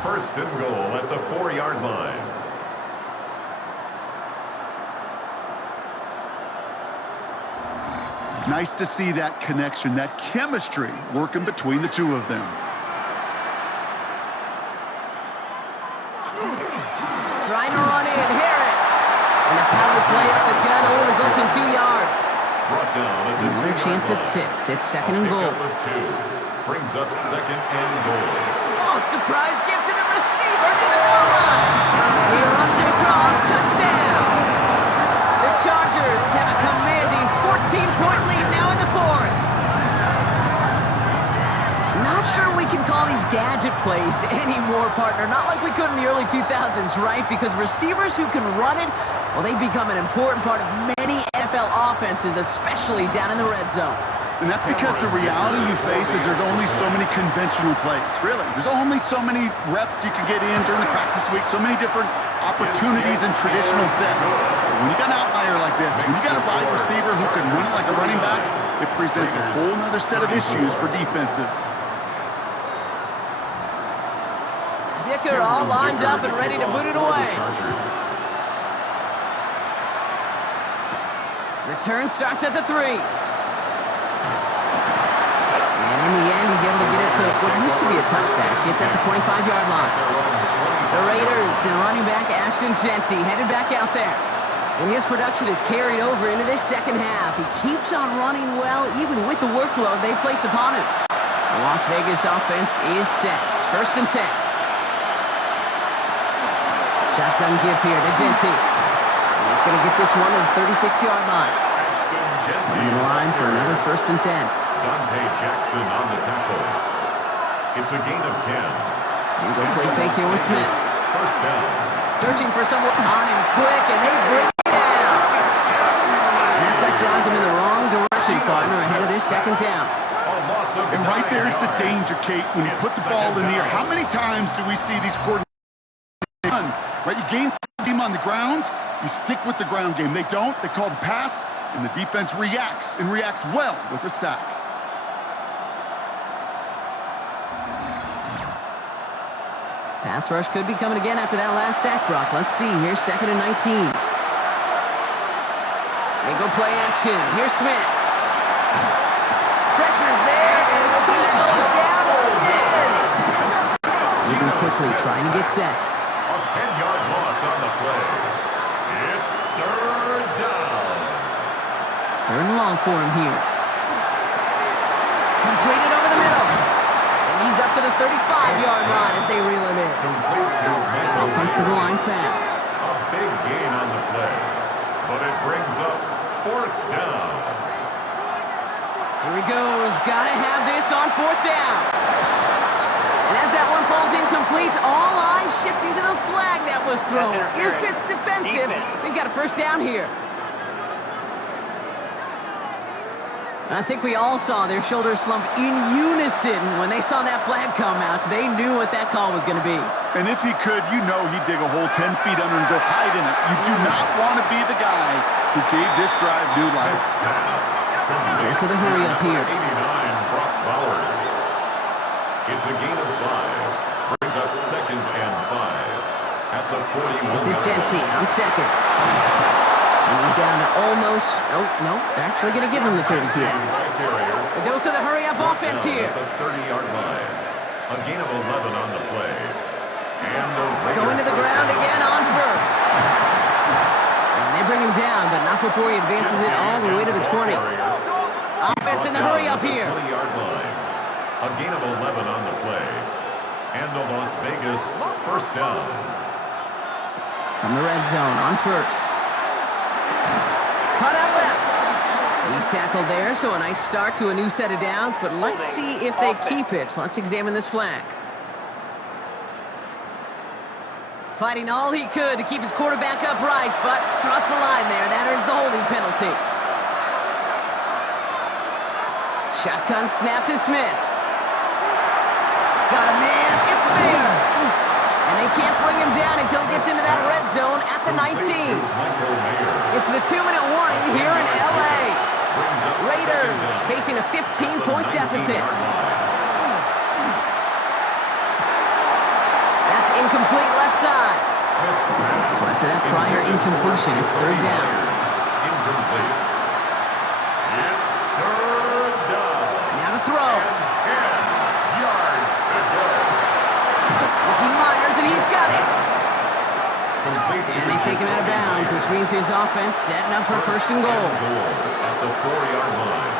1st and goal at the 4-yard line. Nice to see that connection, that chemistry working between the two of them. Trying to run in, Harris. And the power play up the gut only results in 2 yards. Brought down at the Another chance at 6. It's 2nd and goal. Brings up 2nd and goal. Oh, surprise gift to the receiver to the goal line. He runs it across, touchdown. The Chargers have a commanding 14-point lead now in the 4th. Not sure we can call these gadget plays anymore, partner. Not like we could in the early 2000s, right? Because receivers who can run it, well, they become an important part of many NFL offenses, especially down in the red zone. And that's because the reality you face is there's only so many conventional plays, really. There's only so many reps you can get in during the practice week, so many different opportunities and traditional sets. But when you got an outlier like this, when you got a wide receiver who can run it like a running back, it presents a whole other set of issues for defenses. Dicker all lined up and ready to boot it away. Return starts at the 3. And in the end, he's able to get it to what used to be a touchback. It's at the 25-yard line. The Raiders and running back Ashton Jeanty headed back out there. And his production is carried over into this 2nd half. He keeps on running well, even with the workload they placed upon him. The Las Vegas offense is set. 1st and 10. Shotgun give here to Jeanty. And he's going to get this one to the 36-yard line. On the line for another 1st and 10. Dante Jackson on the tackle. It's a gain of 10. And go play fake here with Smith. 1st down. Searching for someone on him quick, and they bring it down. And that sack drives him in the wrong direction, partner, ahead of this 2nd down. And right there is the danger, Kate, when you put the ball in the air. How many times do we see these coordinators run? Right, you gain steam on the ground, you stick with the ground game. They don't, they call the pass, and the defense reacts, and reacts well with a sack. Pass rush could be coming again after that last sack, Brock. Let's see. Here's 2nd and 19. They go play action. Here's Smith. Pressure's there, and he goes down again. Moving quickly, trying to get set. A 10-yard loss on the play. It's 3rd down. 3rd and long for him here. Completed over the middle. He's up to the 35-yard line as they reel him in. Offensive line fast. A big gain on the play, but it brings up 4th down. Here he goes. Gotta have this on 4th down. And as that one falls incomplete, all eyes shifting to the flag that was thrown. If it's defensive, we got a 1st down here. I think we all saw their shoulders slump in unison when they saw that flag come out. They knew what that call was going to be. And if he could, you know he'd dig a hole 10 feet under and go hide in it. You do not want to be the guy who gave this drive new life. There's the hurry up here. 89, Brock Bowers. It's a gain of 5. Brings up 2nd and 5 at the 41. This is Jeanty on 2nd. And he's down to almost, no, they're actually going to give him the 30 here. A dose of the hurry-up offense here. The 30-yard line. A gain of 11 on the play. And going to the ground again on first. And they bring him down, but not before he advances it all the way to the 20. Offense in the hurry-up here. 20-yard line. A gain of 11 on the play. And a Las Vegas first down. From the red zone on first. Cut out left. He's tackled there, so a nice start to a new set of downs, but let's see if they keep it. Let's examine this flag. Fighting all he could to keep his quarterback upright, but crossed the line there. That earns the holding penalty. Shotgun snap to Smith. Got a man. It's Mayer. And they can't bring him down until he gets into that red zone at the 19. It's the 2-minute warning here in L.A. Raiders facing a 15-point deficit. That's incomplete left side. So after that prior incompletion, it's third down. Incomplete. It's third down. Now to throw. 10 yards to go. Looking Myers, and he's got it. Complete. And they take him out of bounds, which means his offense setting up for first and goal. At the 4-yard line.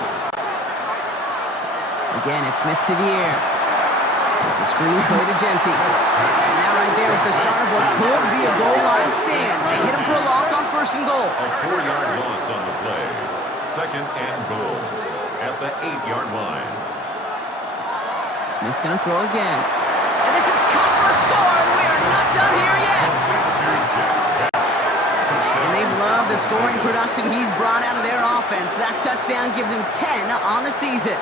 Again, it's Smith to the air. It's a screen play to Genty. And that right there is the start of what could be a goal line stand. They hit him for a loss on first and goal. A 4-yard loss on the play. Second and goal at the 8-yard line. Smith's going to throw again. And this is caught for a score, and we are not done here yet. And they've loved the scoring production he's brought out of their offense. That touchdown gives him 10 on the season.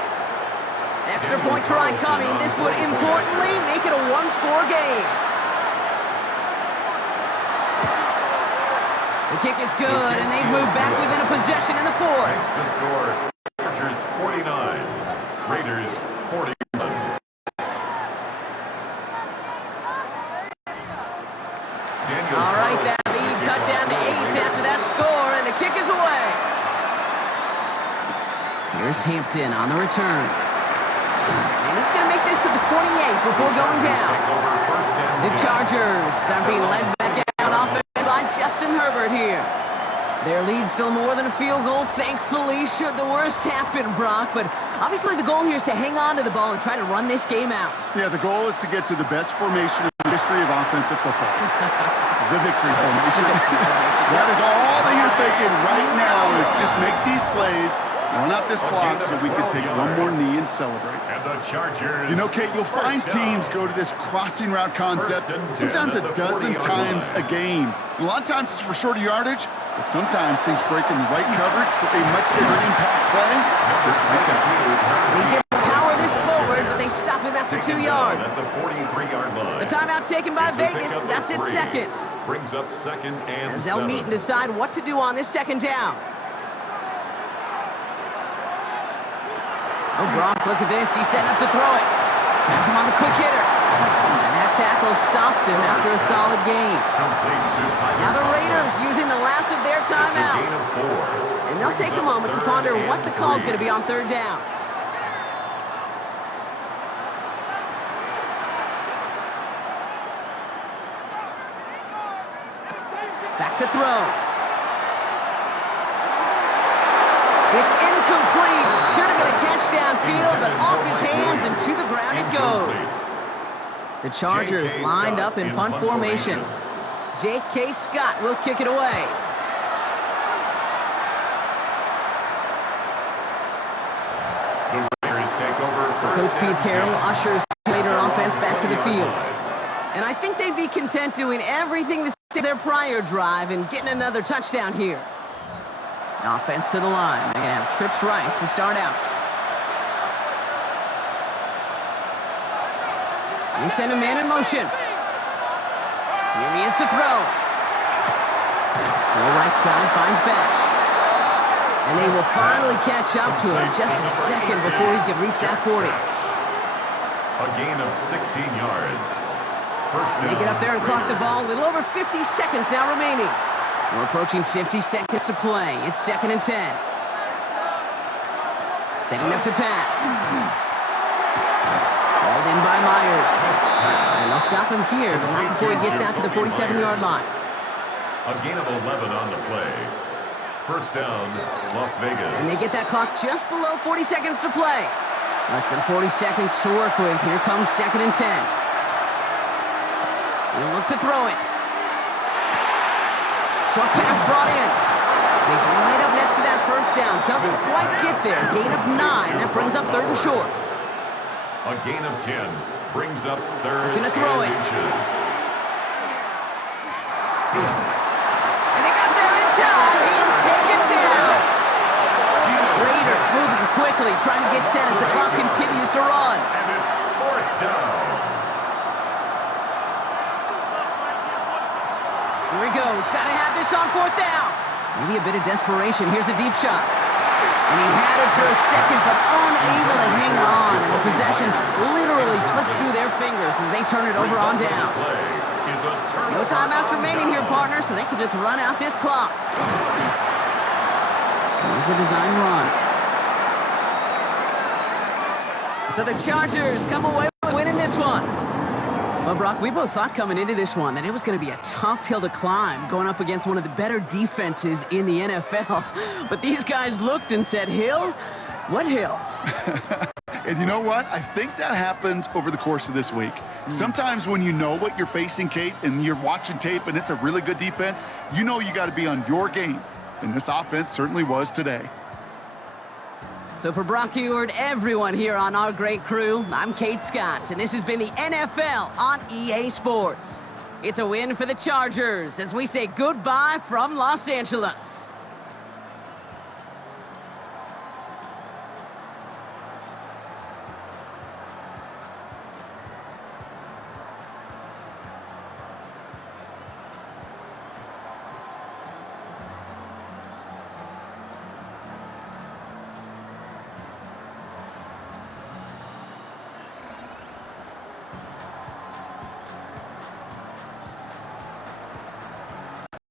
Extra point try coming. This would importantly make it a one-score game. The kick is good, and they've moved back within a possession in the fourth. Makes the score. Chargers 49, Raiders 41. All right, that lead cut down to 8 after that score, and the kick is away. Here's Hampton on the return. And he's going to make this to the 28 before going down. The Chargers are being led back out offense by Justin Herbert here. Their lead still more than a field goal, thankfully, should the worst happen, Brock. But obviously the goal here is to hang on to the ball and try to run this game out. Yeah, the goal is to get to the best formation in the history of offensive football. The victory formation. That is all that you're thinking right now is just make these plays, run out this clock so we can take one more knee and celebrate. And the Chargers. You know, Kate, you'll find teams go to this crossing route concept sometimes a dozen times a game. And a lot of times it's for shorter yardage, but sometimes things break in the right coverage for a much bigger impact play, just like that. He's able to power this forward, but they stop him after 2 yards. At the 43-yard line. The timeout taken by Vegas. That's it, second. Brings up second and As they'll 7. meet and decide what to do on this second down. Oh, Brock, look at this. He's setting up to throw it. Has him on the quick hitter. And that tackle stops him after a solid gain. Now the Raiders using the last of their timeouts. And they'll take a moment to ponder what the call is going to be on third down. Back to throw. It's incomplete. Should have been a catch downfield, but off his hands and to the ground it goes. The Chargers lined up in punt formation. J.K. Scott will kick it away. The Raiders take over. So Coach Pete Carroll ushers Raider offense back to the field. And I think they'd be content doing everything to save their prior drive and getting another touchdown here. Offense to the line. They're going to have trips right to start out. They send a man in motion. Here he is to throw. Full right side finds Bash. And they will finally catch up to him just a second before he can reach that 40. A gain of 16 yards. First They get up there and clock the ball. A little over 50 seconds now remaining. We're approaching 50 seconds to play. It's 2nd and 10. Setting up to pass. Called in by Myers. And they'll stop him here, but not before he gets out to the 47-yard line. A gain of 11 on the play. First down, Las Vegas. And they get that clock just below 40 seconds to play. Less than 40 seconds to work with. Here comes 2nd and 10. He'll look to throw it. Short pass brought in. He's right up next to that first down. Doesn't quite get there. Gain of 9. That brings up 3rd and short. A gain of 10 brings up 3rd Gonna throw it. And they got there in time. He's taken down. Raiders moving quickly, trying to get set as the clock continues to run. And it's 4th down. Here he goes. Got to have this on 4th down. Maybe a bit of desperation. Here's a deep shot. And he had it for a second, but unable to hang on. And the possession literally slips through their fingers as they turn it over on down. No timeouts remaining here, partner, so they can just run out this clock. Here's a design run. So the Chargers come away with winning this one. Well, Brock, we both thought coming into this one that it was going to be a tough hill to climb going up against one of the better defenses in the NFL. But these guys looked and said, hill? What hill? And you know what? I think that happened over the course of this week. Sometimes when you know what you're facing, Kate, and you're watching tape and it's a really good defense, you know you got to be on your game. And this offense certainly was today. So for Brock Eward, everyone here on our great crew, I'm Kate Scott, and this has been the NFL on EA Sports. It's a win for the Chargers as we say goodbye from Los Angeles.